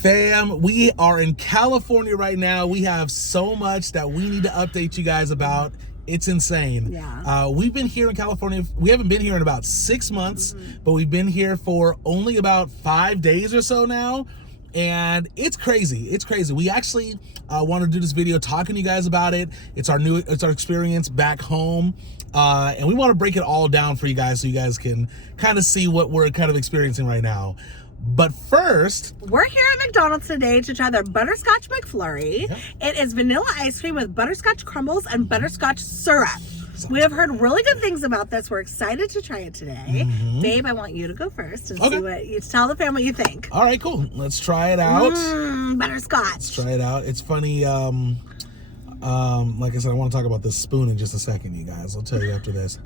Fam, we are in California right now. We have so much that we need to update you guys about. It's insane. Yeah. We've been here in California. We haven't been here in about 6 months, but we've been here for only about 5 days or so now. And it's crazy. It's crazy. We actually want to do this video talking to you guys about it. It's our experience back home. And we want to break it all down for you guys so you guys can kind of see what we're kind of experiencing right now. But first, we're here at McDonald's today to try their Butterscotch McFlurry. Yep. It is vanilla ice cream with butterscotch crumbles and butterscotch syrup. We have heard really good things about this. We're excited to try it today. Babe, I want you to go first and see what you tell the fam what you think. All right, cool. Let's try it out. Butterscotch. Let's try it out. It's funny. Like I said, I want to talk about the spoon in just a second, you guys. I'll tell you after this.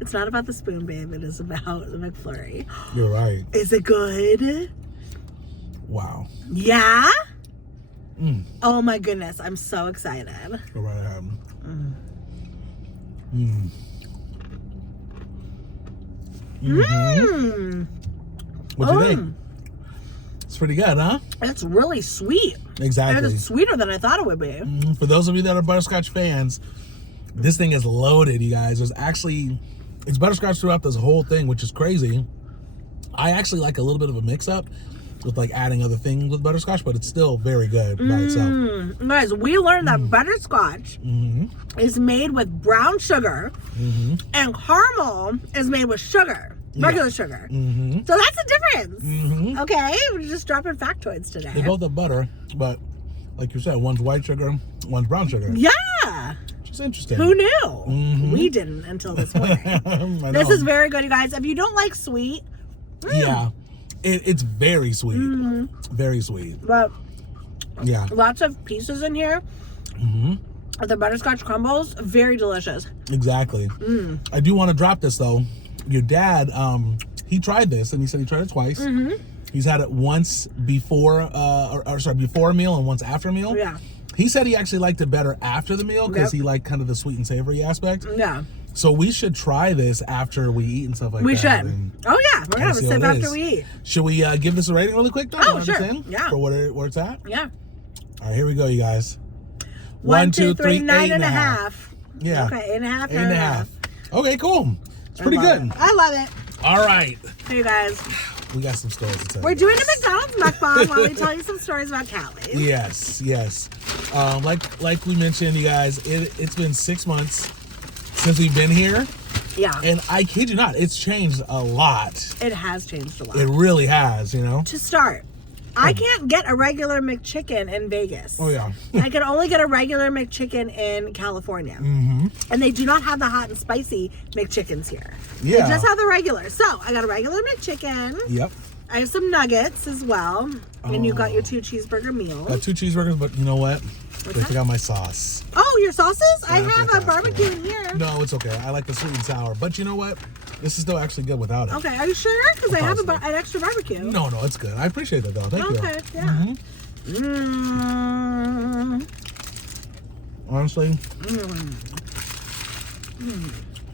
It's not about the spoon, babe. It is about the McFlurry. You're right. Is it good? Wow. Yeah? Oh my goodness. I'm so excited. Go right ahead. What do you think? It's pretty good, huh? It's really sweet. Exactly. And it's sweeter than I thought it would be. For those of you that are butterscotch fans, this thing is loaded, you guys. It's butterscotch throughout this whole thing, which is crazy. I actually like a little bit of a mix-up with like adding other things with butterscotch, but it's still very good by itself. Guys, we learned that butterscotch is made with brown sugar and caramel is made with sugar, regular sugar. So that's a difference. Okay, we're just dropping factoids today. They both have butter, but like you said, one's white sugar, one's brown sugar. Yeah. It's interesting. Who knew? We didn't until this morning. This is very good, you guys. If you don't like sweet, yeah, it's very sweet. Very sweet. But yeah, lots of pieces in here. The butterscotch crumbles, very delicious. Exactly. I do want to drop this though. Your dad, he tried this and he said he tried it twice. He's had it once before, before a meal and once after a meal. Yeah. He said he actually liked it better after the meal because he liked kind of the sweet and savory aspect. Yeah. So we should try this after we eat and stuff like that. We should. Oh yeah, we're gonna have a sip after we eat. Should we give this a rating really quick though? Oh sure. Yeah. For where it's at? Yeah. All right, here we go, you guys. 1, 2, 3, 9.5. Yeah. Okay, 8.5. 8.5. Okay, cool. It's pretty good. I love it. All right. Hey, you guys. We got some stories to tell you. We're doing a McDonald's mukbang while we tell you some stories about Cali. Yes. Like we mentioned, you guys, it's been 6 months since we've been here. Yeah. And I kid you not, it's changed a lot. It has changed a lot. It really has, you know? To start, I can't get a regular McChicken in Vegas. Oh, yeah. I can only get a regular McChicken in California. And they do not have the hot and spicy McChickens here. Yeah. They just have the regular. So, I got a regular McChicken. Yep. I have some nuggets as well. And you got your 2 cheeseburger meals. Got 2 cheeseburgers, but you know what? They forgot my sauce. Oh, your sauces? Yeah, I have a barbecue in here. No, it's okay. I like the sweet and sour. But you know what? This is still actually good without it. Okay, are you sure? Because I have an extra barbecue. No, it's good. I appreciate it though. Thank you. Okay, yeah. Honestly,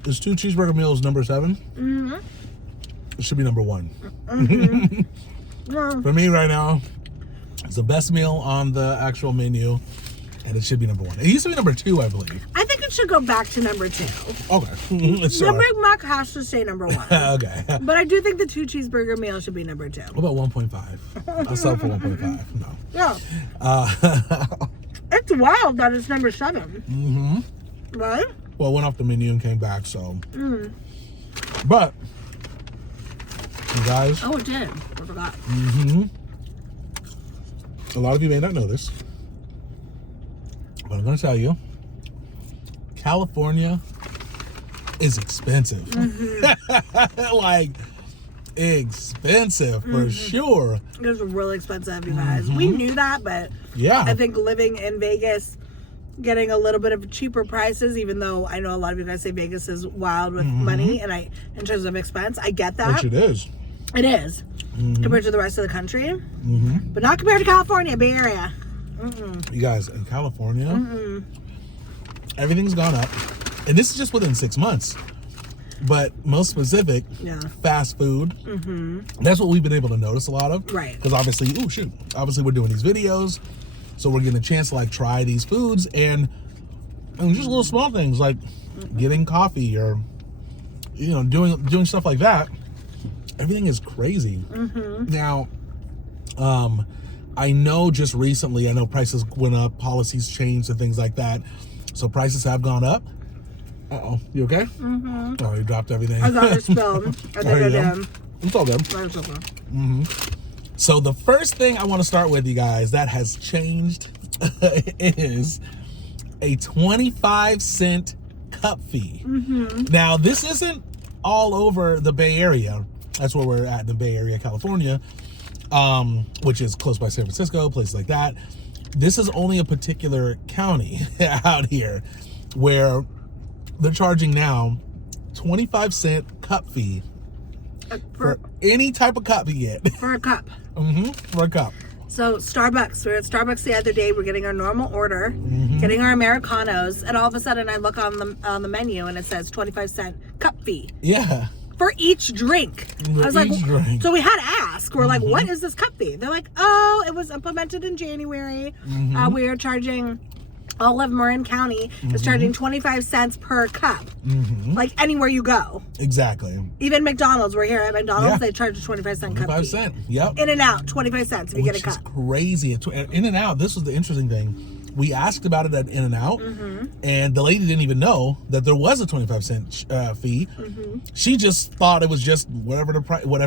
this 2 cheeseburger meal is number 7. It should be number 1. For me right now, it's the best meal on the actual menu, and it should be number 1. It used to be number 2, I believe. I think it should go back to number 2. Okay. The Big Mac has to stay number 1. Okay. But I do think the 2 cheeseburger meal should be number 2. What about 1.5? I'll sell for 1.5. No. Yeah. It's wild that it's number 7. Right? Well, it went off the menu and came back, so. But, you guys. Oh, it did. I forgot. A lot of you may not know this, but I'm going to tell you, California is expensive. Like, expensive for sure. It was really expensive, you guys. We knew that, but yeah, I think living in Vegas, getting a little bit of cheaper prices, even though I know a lot of you guys say Vegas is wild with money, and in terms of expense, I get that. Which it is. It is. Compared to the rest of the country. But not compared to California, Bay Area. You guys, in California, everything's gone up. And this is just within 6 months. but most specific, fast food. That's what we've been able to notice a lot of. Right. Because obviously, obviously we're doing these videos, so we're getting a chance to like try these foods and just little small things like getting coffee or doing stuff like that. Everything is crazy. Now, I know just recently, I know prices went up, policies changed and things like that. So prices have gone up. Uh-oh. You okay? Oh, you dropped everything. I got it spilled. I think I did. It's all good. It's okay. So the first thing I want to start with, you guys, that has changed is a 25-cent cup fee. Now, this isn't all over the Bay Area. That's where we're at in the Bay Area, California, which is close by San Francisco, places like that. This is only a particular county out here where they're charging now 25-cent cup fee for any type of cup you get. For a cup. For a cup. So Starbucks, we were at Starbucks the other day. We're getting our normal order, getting our Americanos, and all of a sudden I look on the menu and it says 25-cent cup fee. Yeah. For each drink. I was like, so we had to ask. We're like, what is this cup fee? They're like, oh, it was implemented in January. We are charging, all of Marin County is charging 25 cents per cup. Like anywhere you go. Exactly. Even McDonald's, we're here at McDonald's, they charge a 25-cent cup fee. 25 cents, yep. In and out, 25 cents if you get a cup. Which is crazy. In and out, this was the interesting thing. We asked about it at In and Out, and the lady didn't even know that there was a 25-cent fee. She just thought it was just whatever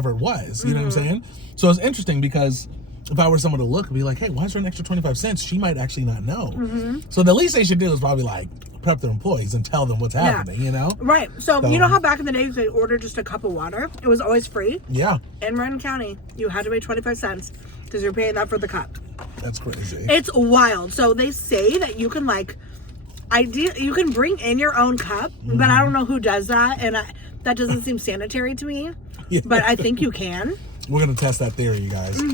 it was. You know what I'm saying? So it's interesting because if I were someone to look and be like, hey, why is there an extra 25 cents? She might actually not know. So the least they should do is probably like prep their employees and tell them what's happening, you know? Right. So you know how back in the days they ordered just a cup of water? It was always free? Yeah. In Marin County, you had to pay 25 cents because you're paying that for the cup. That's crazy. It's wild. So they say that you can you can bring in your own cup, but I don't know who does that, and that doesn't seem sanitary to me. Yeah. But I think you can. We're gonna test that theory, you guys. We're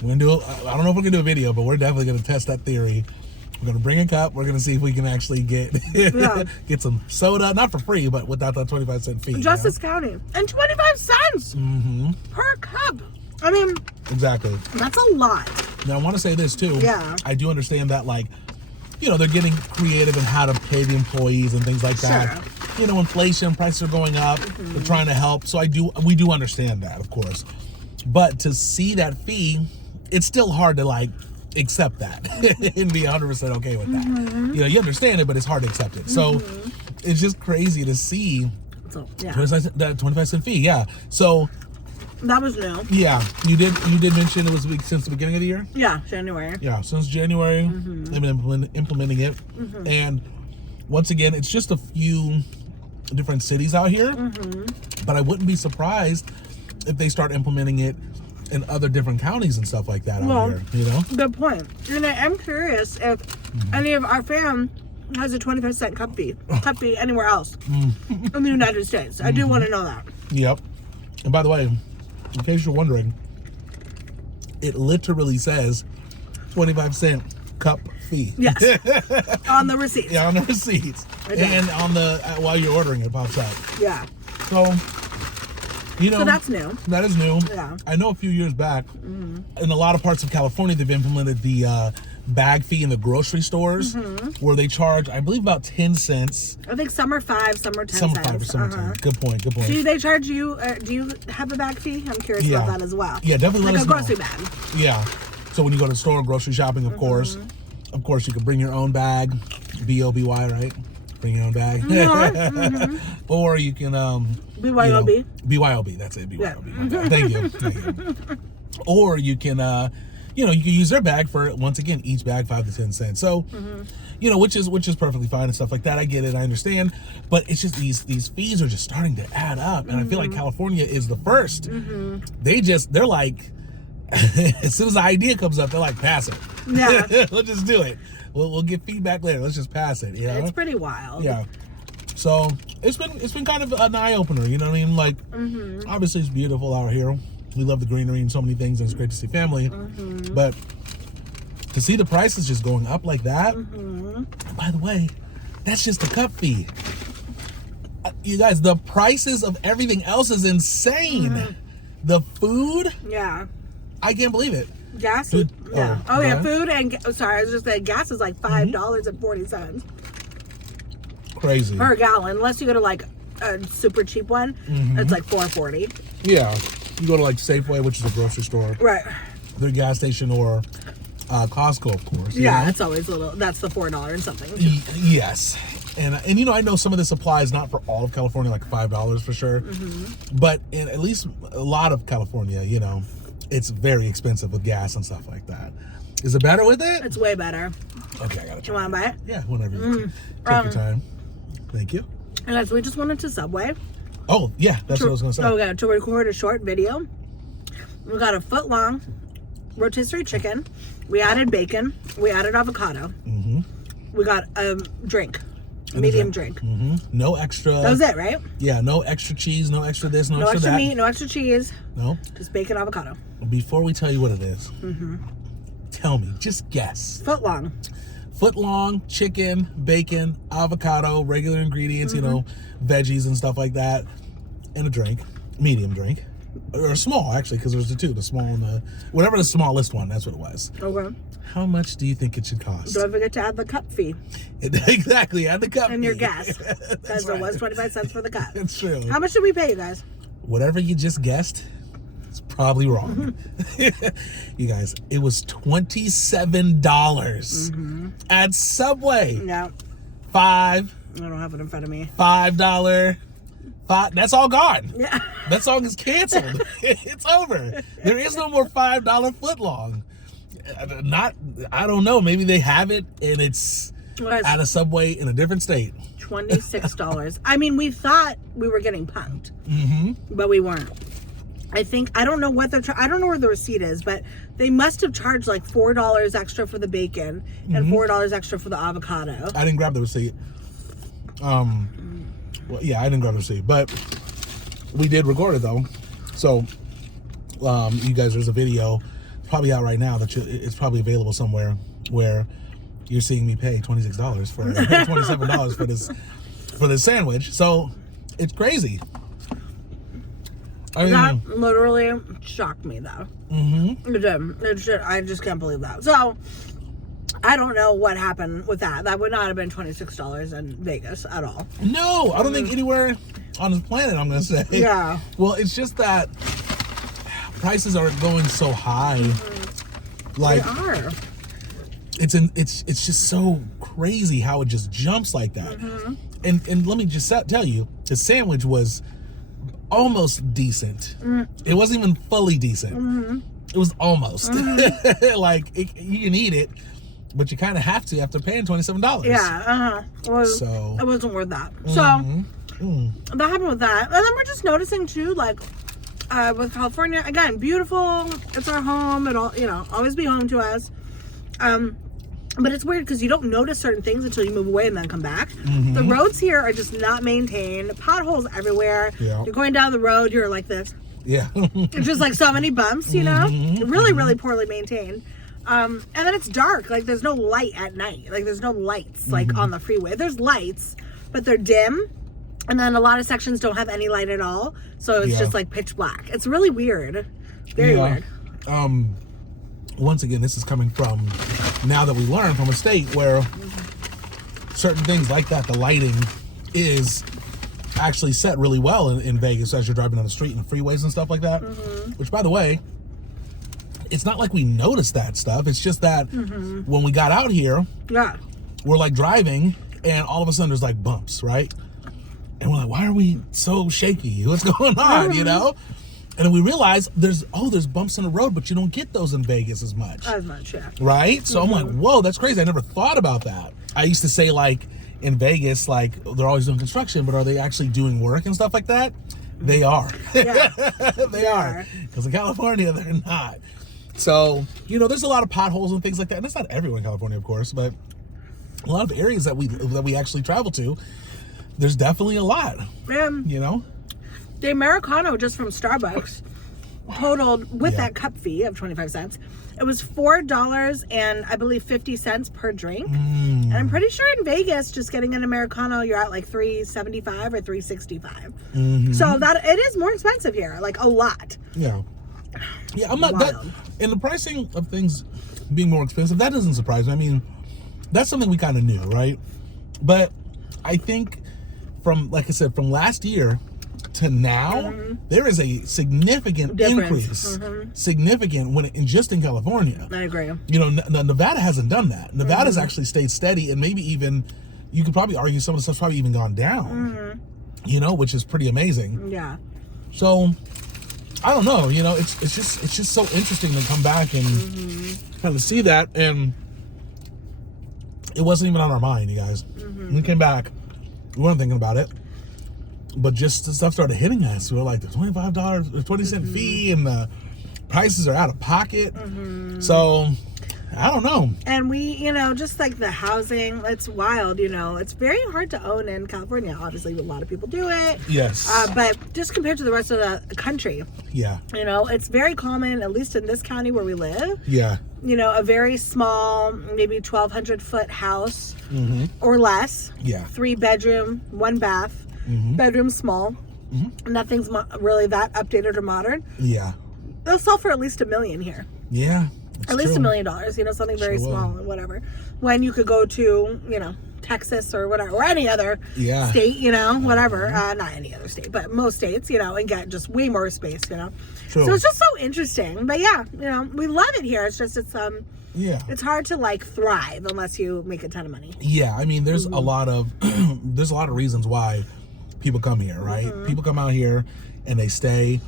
gonna do. I don't know if we're gonna do a video, but we're definitely gonna test that theory. We're gonna bring a cup. We're gonna see if we can actually get get some soda, not for free, but without that 25-cent fee. Justice County, and 25 cents per cup. I mean, exactly. That's a lot. Now I want to say this too. Yeah. I do understand that, like, they're getting creative in how to pay the employees and things like that. Inflation, prices are going up. They're trying to help. So we do understand that, of course. But to see that fee, it's still hard to like accept that and be 100% okay with that. You understand it, but it's hard to accept it. So it's just crazy to see that 25-cent fee. Yeah. So that was new. Yeah, you did mention it was since the beginning of the year. Yeah, January. Yeah, since January, they've been implementing it, and once again, it's just a few different cities out here. But I wouldn't be surprised if they start implementing it in other different counties and stuff like that out here. Good point. And I am curious if any of our fam has a 25-cent cup fee anywhere else in the United States. I do want to know that. Yep. And by the way, in case you're wondering, it literally says 25-cent cup fee. Yes. On the receipts. Yeah, on the receipts. And on the while you're ordering, it pops out. Yeah. So, so that's new. That is new. Yeah. I know a few years back, in a lot of parts of California, they've implemented the bag fee in the grocery stores, where they charge, I believe, about 10 cents. I think some are 5, some are 10 some cents. Some are 5 or some are 10. Good point. Do they charge you, do you have a bag fee? I'm curious about that as well. Yeah, definitely like let us a grocery know. bag. Yeah. So when you go to the store, grocery shopping, of course, you can bring your own bag. B-O-B-Y, right? Bring your own bag. Or you can... BYOB. BYOB, that's it. BYOB. Yeah. Thank you. Or you can... you can use their bag for, once again, each bag 5 to 10 cents. So, which is perfectly fine and stuff like that. I get it, I understand, but it's just these fees are just starting to add up, and I feel like California is the first. They're like, as soon as the idea comes up, they're like, pass it. Yeah, let's just do it. We'll get feedback later. Let's just pass it. It's pretty wild. Yeah. So it's been kind of an eye opener. You know what I mean? Like, obviously it's beautiful out here. We love the greenery and so many things, and it's great to see family. But to see the prices just going up like that, and by the way, that's just the cup fee. You guys, the prices of everything else is insane. The food, Yeah. I can't believe it. Gas? Food- Yeah. oh, Oh, yeah, okay. food and, sorry, I was just saying, gas is like $5.40 Crazy. per gallon. Unless you go to like a super cheap one, it's like $4.40. Yeah. You go to like Safeway, which is a grocery store, Right. their gas station, or Costco, of course. you Yeah, know? it's always a little, that's the $4 and something. Yes. And you know, I know some of this applies not for all of California, like $5 for sure. But in at least a lot of California, you know, it's very expensive with gas and stuff like that. Is it better with it? It's way better. Okay, I gotta You try. want to buy it? Yeah, whenever you take your time. Thank you. And guys, we just went into Subway. Oh, yeah, that's what I was gonna say. Okay, to record a short video. We got a foot long rotisserie chicken. We added bacon. We added avocado. We got a drink, a medium drink. No extra. That was it, right? Yeah, no extra cheese, no extra this, no, No extra that. meat, no extra cheese. No. Just bacon, avocado. Before we tell you what it is, tell me, just guess. Foot long. Foot long, chicken, bacon, avocado, regular ingredients, you know, veggies and stuff like that, and a drink, medium drink, or small actually, because there's the two, the small and the whatever the smallest one. That's what it was. Okay. How much do you think it should cost? Don't forget to add the cup fee Exactly, add the cup and your fee. gas. That's Because it was 25 cents for the cup. That's true. How much did we pay you guys? Whatever you just guessed, it's probably wrong. You guys, it was $27 at Subway. No, I don't have it in front of me. $5. That's all gone. Yeah. That song is canceled. It's over. There is no more $5 footlong. I don't know. Maybe they have it and it's at a Subway in a different state. $26. I mean, we thought we were getting punked, but we weren't. I don't know what I don't know where the receipt is, but they must have charged like $4 extra for the bacon and $4 extra for the avocado. I didn't grab the receipt. Well, yeah, I didn't grab the receipt, but we did record it though. So, you guys, there's a video probably out right now that it's probably available somewhere where you're seeing me pay $26 for $27 for this sandwich. So it's crazy. I mean, That literally shocked me though. It did. I just can't believe that. So I don't know what happened with that. That would not have been $26 in Vegas at all. no, I don't think anywhere on this planet, I'm gonna say. Yeah. Well, it's just that prices are going so high. Like, They are. it's just so crazy how it just jumps like that. And let me just tell you, the sandwich was almost decent. It wasn't even fully decent. It was almost. Like, you can eat it, but you kind of have to after paying $27. Yeah. It wasn't worth that. So that happened with that. And then we're just noticing too, like, with California, again, beautiful. It's our home. It'll, always be home to us. But it's weird because you don't notice certain things until you move away and then come back. The roads here are just not maintained. Potholes everywhere. Yeah. You're going down the road, you're like this. Yeah. It's just like so many bumps, really, really poorly maintained. And then it's dark. Like, there's no light at night. Like, there's no lights, like, on the freeway. There's lights, but they're dim. And then a lot of sections don't have any light at all. So it's just, like, pitch black. It's really weird. Very weird. Once again, this is coming from now that we learned from a state where certain things like that, the lighting is actually set really well in Vegas as you're driving down the street and the freeways and stuff like that. Which, by the way, it's not like we noticed that stuff. It's just that when we got out here, we're like driving and all of a sudden there's like bumps, right? And we're like, why are we so shaky? What's going on, And then we realize there's bumps in the road, but you don't get those in Vegas as much. Yeah. Right? So I'm like, whoa, that's crazy. I never thought about that. I used to say, like, in Vegas, like, they're always doing construction, but are they actually doing work and stuff like that? They are. Yeah. They are. Because in California, they're not. So, there's a lot of potholes and things like that. And that's not everywhere in California, of course, but a lot of areas that we actually travel to, there's definitely a lot. The Americano just from Starbucks totaled with that cup fee of 25 cents. It was $4 and I believe 50 cents per drink. And I'm pretty sure in Vegas, just getting an Americano, you're at like $3.75 or $3.65. So that it is more expensive here, like a lot. Yeah, I'm not that. And the pricing of things being more expensive, that doesn't surprise me. I mean, that's something we kind of knew, right? But I think from, like I said, from last year to now, there is a significant increase, significant just in California. I agree. You know, Nevada hasn't done that. Nevada's actually stayed steady, and maybe even you could probably argue some of the stuff's probably even gone down. You know, which is pretty amazing. Yeah. So I don't know. You know, it's just so interesting to come back and kind of see that, and it wasn't even on our mind, you guys. When we came back, we weren't thinking about it. But just the stuff started hitting us. We were like, the $25, the 20-cent fee, and the prices are out of pocket. So, I don't know. And we, you know, just like the housing, it's wild, you know. It's very hard to own in California. Obviously, a lot of people do it. Yes. But just compared to the rest of the country. Yeah. You know, it's very common, at least in this county where we live. Yeah. You know, a very small, maybe 1,200-foot house or less. Yeah. 3-bedroom, 1 bath. Bedroom small. Nothing's really that updated or modern. Yeah. They'll sell for at least $1 million here. Yeah. At least $1 million. You know, something very small and whatever. When you could go to, you know, Texas or whatever, or any other state, you know, whatever. Not any other state, but most states, you know, and get just way more space, you know. True. So it's just so interesting. But yeah, you know, we love it here. It's just it's hard to like thrive unless you make a ton of money. Yeah, I mean, there's a lot of reasons why people come here, right? People come out here and they stay.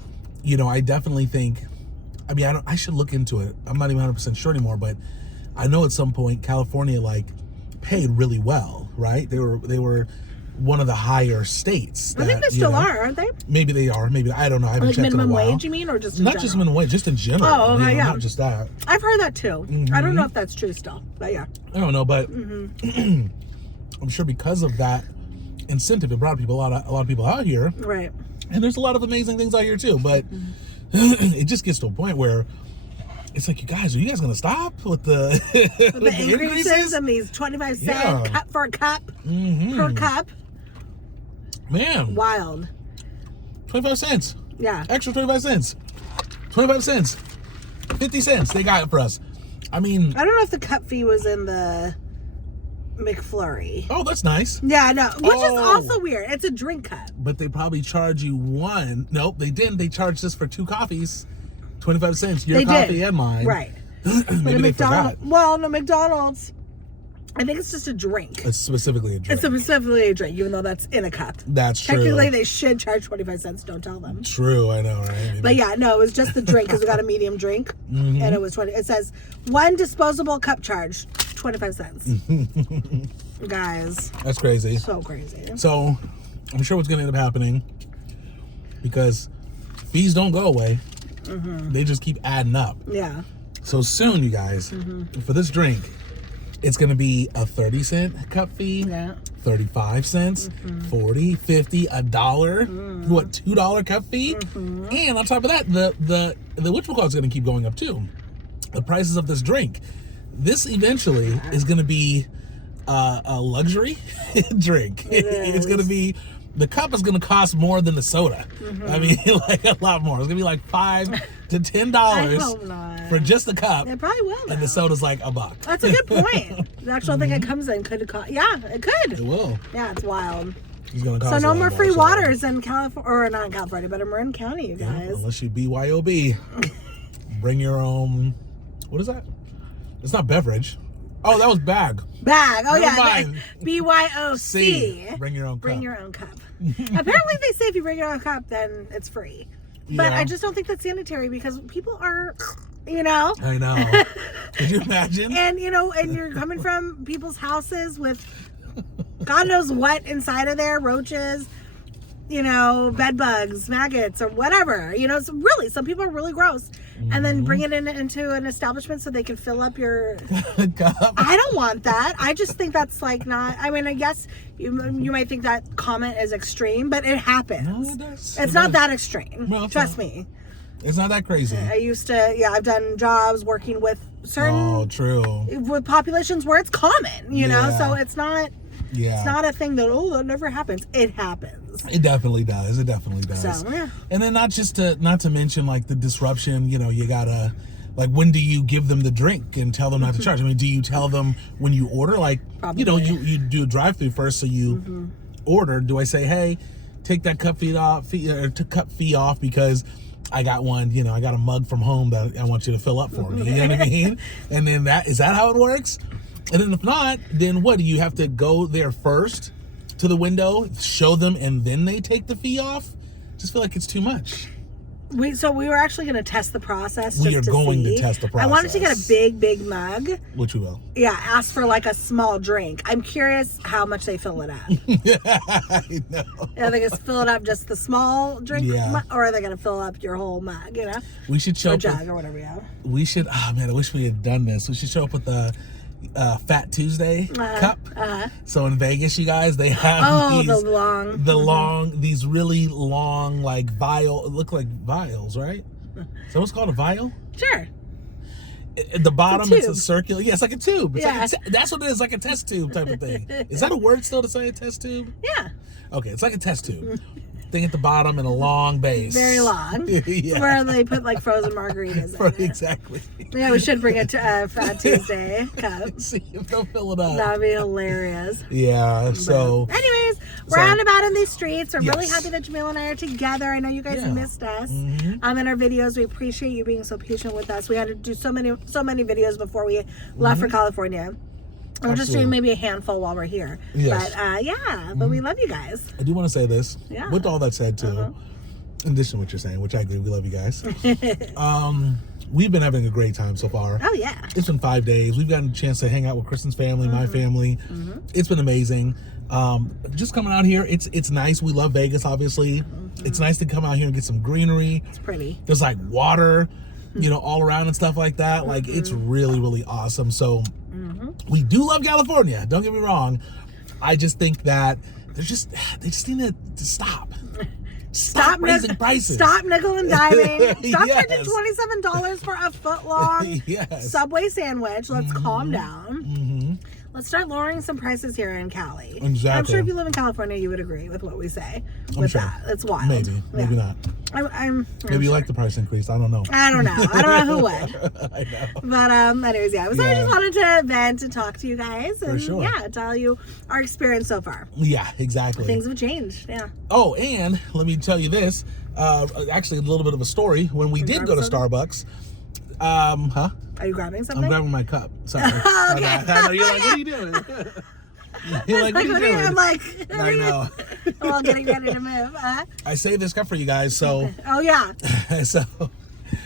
You know, I definitely think, I mean, I should look into it. I'm not even 100% sure anymore, but I know at some point California like paid really well, right? They were one of the higher states. I think they still are, aren't they? Maybe they are. Maybe, I don't know. I haven't checked in a while. Minimum wage, you mean, or just in not general? just minimum wage, just in general. Oh, okay, you know, yeah. Not just that. I've heard that too. I don't know if that's true still, but yeah. I don't know, but I'm sure because of that incentive, it brought people a lot of people out here. Right. And there's a lot of amazing things out here too, but it just gets to a point where it's like, are you guys going to stop with the increases and these 25-cent cup for a cup per cup? Man. Wild. 25 cents. Yeah. Extra 25 cents. 25 cents. 50 cents they got it for us. I mean, I don't know if the cup fee was in the McFlurry. Oh, that's nice. Yeah, no. Which is also weird. It's a drink cup. But they probably charge you one. Nope, they didn't. They charged us for 2 coffees. 25 cents. Your coffee and mine. Right. Maybe they forgot. Well, no, McDonald's, I think it's just a drink. It's specifically a drink. It's specifically a drink, even though that's in a cup. That's true. Technically, they should charge 25 cents. Don't tell them. True, I know, right? Maybe. But yeah, no, it was just the drink because we got a medium drink. And it was 20. It says, 1 disposable cup charge, 25 cents. Guys. That's crazy. So crazy. So, I'm sure what's going to end up happening, because fees don't go away. They just keep adding up. Yeah. So soon, you guys, for this drink, it's going to be a 30-cent cup fee, 35 cents, 40, 50, $1, what, $2 cup fee? And on top of that, the whatchamacallit is going to keep going up too. The prices of this drink. This eventually is going to be a luxury drink. It's going to be, the cup is going to cost more than the soda. I mean, like a lot more. It's going to be like $5 to $10 for just the cup. It probably will, though. And the soda's like $1. That's a good point. The actual thing it comes in could cost. Yeah, it could. It will. Yeah, it's wild. It's gonna cost so no more free so. waters in California, or not in California, but in Marin County, you guys. Unless you BYOB. Bring your own, what is that? It's not beverage. Oh, that was bag. Bag. Oh, Never yeah. mind. BYOC. Bring your own cup. Bring your own cup. Apparently, they say if you bring your own cup, then it's free. But I just don't think that's sanitary because people are, you know. I know. Could you imagine? And, you know, and you're coming from people's houses with God knows what inside of there, roaches, you know, bed bugs, maggots, or whatever. You know, it's really, some people are really gross. And then bring it into an establishment so they can fill up your cup. I don't want that. I just think that's like not, I mean, I guess you might think that comment is extreme, but it happens. No, it does. It's not that extreme. Well, Trust me. It's not that crazy. I used to, I've done jobs working with certain with populations where it's common, you know, so it's not it's not a thing that never happens. It happens. It definitely does. It definitely does. So, yeah. And then not to mention like the disruption, you know, you gotta, like, when do you give them the drink and tell them not to charge? I mean, do you tell them when you order? Like, you know, you do a drive-through first, so you order. Do I say, hey, take that cup fee off because I got one, you know, I got a mug from home that I want you to fill up for me. You know what I mean? And then is that how it works? And then if not, then what? Do you have to go there first to the window, show them, and then they take the fee off? Just feel like it's too much. We were actually going to test the process. We are going to test the process. I wanted to get a big mug. Which we will. Yeah, ask for like a small drink. I'm curious how much they fill it up. I know. Are they going to fill it up just the small drink, or are they going to fill up your whole mug? You know, we should show or jug or whatever. Yeah. We should. Oh man, I wish we had done this. We should show up with the Fat Tuesday cup. So in Vegas, you guys, they have these really long, like look like vials, right? So what's called a vial? Sure. At the bottom, it's a circular. Yeah, it's like a tube. It's like that's what it is, like a test tube type of thing. Is that a word still to say, a test tube? Yeah. Okay, it's like a test tube. Thing at the bottom and a long base. Very long. Where they put like frozen margaritas in it. Exactly. Yeah, we should bring a Fat Tuesday cup. See if they'll fill it up. That'd be hilarious. Yeah, so. Anyways, we're out and about in these streets. We're really happy that Jamil and I are together. I know you guys missed us in our videos. We appreciate you being so patient with us. We had to do so many videos before we left for California. We're just doing maybe a handful while we're here. Yes. But but we love you guys. I do want to say this. Yeah. With all that said, too, in addition to what you're saying, which I agree, we love you guys. We've been having a great time so far. Oh, yeah. It's been 5 days. We've gotten a chance to hang out with Kristen's family, my family. It's been amazing. Just coming out here, it's nice. We love Vegas, obviously. It's nice to come out here and get some greenery. It's pretty. There's like water, you know, all around and stuff like that. Like, it's really, really awesome. So we do love California. Don't get me wrong. I just think that they just need to stop. Stop raising prices. Stop nickel and diming. Stop charging $27 for a foot-long Subway sandwich. Let's calm down. Let's start lowering some prices here in Cali. Exactly. I'm sure if you live in California, you would agree with what we say. That. It's wild. Maybe not. Maybe you like the price increase. I don't know. I don't know who would. I know. But anyways, I just wanted to vent and talk to you guys and tell you our experience so far. Yeah, exactly. Things have changed. Yeah. Oh, and let me tell you this. Actually, a little bit of a story. When we did go to Starbucks, Are you grabbing something? I'm grabbing my cup. Sorry. Okay. You're like, what are you doing? You're like, what are you doing? I'm like, I know. Well, getting ready to move. I saved this cup for you guys, so. Oh, yeah.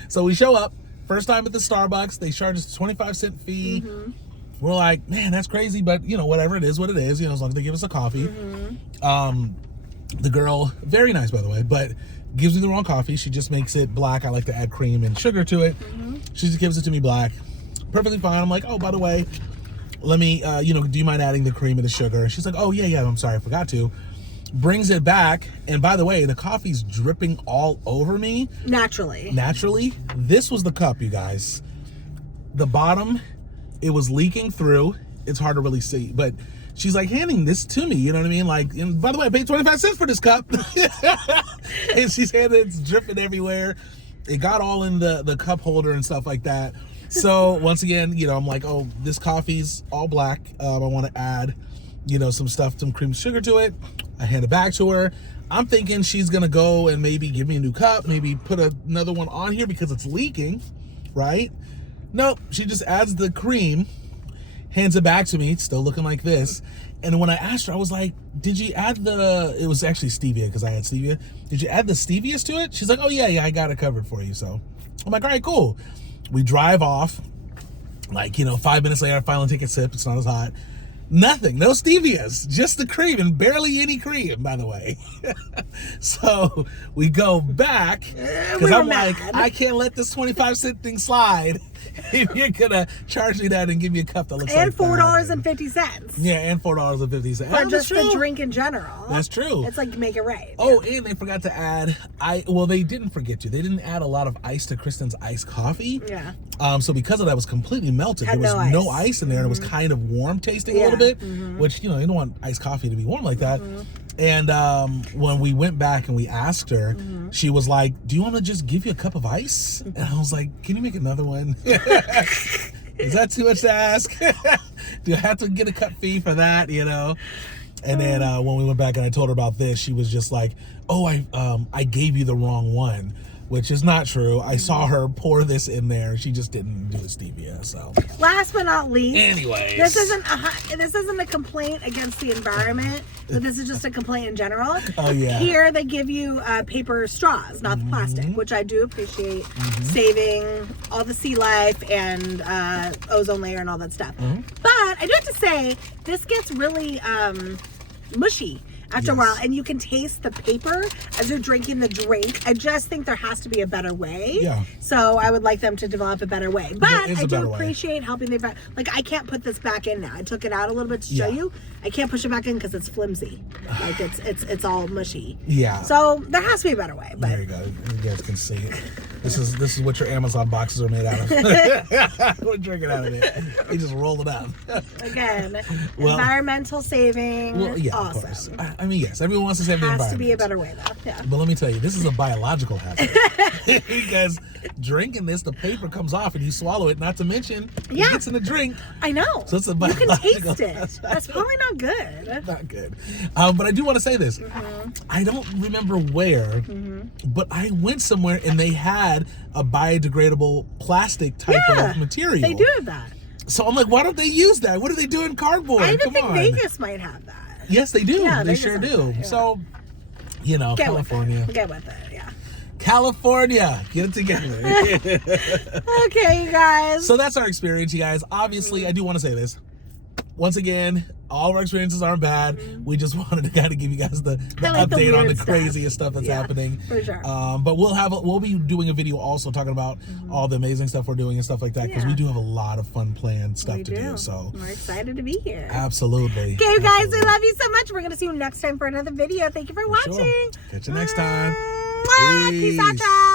So we show up. First time at the Starbucks. They charge us a 25-cent fee. We're like, man, that's crazy, but, you know, whatever it is, what it is, you know, as long as they give us a coffee. The girl, very nice, by the way, but gives me the wrong coffee. She just makes it black. I like to add cream and sugar to it. She just gives it to me black. Perfectly fine. I'm like, oh, by the way, let me, do you mind adding the cream and the sugar? And she's like, oh, yeah, I'm sorry, I forgot to. Brings it back. And by the way, the coffee's dripping all over me. Naturally. This was the cup, you guys. The bottom, it was leaking through. It's hard to really see, but she's like handing this to me, you know what I mean? Like, and by the way, I paid 25 cents for this cup. And she's handing it's dripping everywhere. It got all in the cup holder and stuff like that. So once again, you know, I'm like, oh, this coffee's all black. I want to add, some cream sugar to it. I hand it back to her. I'm thinking she's going to go and maybe give me a new cup, maybe put another one on here because it's leaking, right? Nope. She just adds the cream, hands it back to me, still looking like this. And when I asked her, I was like, did you add it was actually stevia because I had stevia. Did you add the stevias to it? She's like, oh, yeah, I got it covered for you. So I'm like, all right, cool. We drive off. Like, 5 minutes later, I finally take a sip. It's not as hot. Nothing. No stevias. Just the cream and barely any cream, by the way. So we go back because I'm like, I can't let this 25-cent thing slide. if you're gonna charge me that and give me a cup that looks and like $4.50. Yeah, and $4.50. For just the drink in general. That's true. It's like make it right. Oh, and they forgot to add they didn't forget you. They didn't add a lot of ice to Kristen's iced coffee. Yeah. So because of that, it was completely melted. There was no ice in there, and it was kind of warm tasting a little bit, which, you know, you don't want iced coffee to be warm like that. And when we went back and we asked her, she was like, do you want to just give you a cup of ice? And I was like, can you make another one? Is that too much to ask? Do I have to get a cut fee for that, you know? And then when we went back and I told her about this, she was just like, oh, I gave you the wrong one, which is not true. I saw her pour this in there. She just didn't do a stevia. So last but not least, anyways, this isn't a complaint against the environment, but this is just a complaint in general. Oh yeah. Here they give you paper straws, not the plastic, which I do appreciate, saving all the sea life and ozone layer and all that stuff. But I do have to say, this gets really mushy after a while, and you can taste the paper as you're drinking the drink. I just think there has to be a better way. Yeah. So I would like them to develop a better way. But I do appreciate helping them. Like, I can't put this back in now. I took it out a little bit to show you. I can't push it back in because it's flimsy. Like it's all mushy. Yeah. So there has to be a better way. But there you go. You guys can see it. This is what your Amazon boxes are made out of. We're drinking out of it. They just roll it up. Again, environmental saving. Well, yeah, awesome. of course. I mean, yes, everyone wants to save the environment. Has to be a better way, though. Yeah. But let me tell you, this is a biological hazard. Because drinking this, the paper comes off and you swallow it. Not to mention, it gets in the drink. I know. So it's a biological You can taste it. hazard. That's probably not good. Not good. But I do want to say this. I don't remember where, but I went somewhere and they had a biodegradable plastic type of material. They do have that. So I'm like, why don't they use that? What do they do in cardboard? I even think Vegas might have that. Yes, they do. Yeah, they sure do. Yeah. So, you know, California. Get with it, yeah. California, get it together. Okay, you guys. So that's our experience, you guys. Obviously, I do want to say this. Once again, all of our experiences aren't bad. We just wanted to kind of give you guys the update on the craziest stuff that's happening. For sure. But we'll be doing a video also talking about all the amazing stuff we're doing and stuff like that, because we do have a lot of fun planned stuff to do. So we're excited to be here. Absolutely. Okay, you guys, we love you so much. We're gonna see you next time for another video. Thank you for watching. Catch you next time. Peace out, y'all.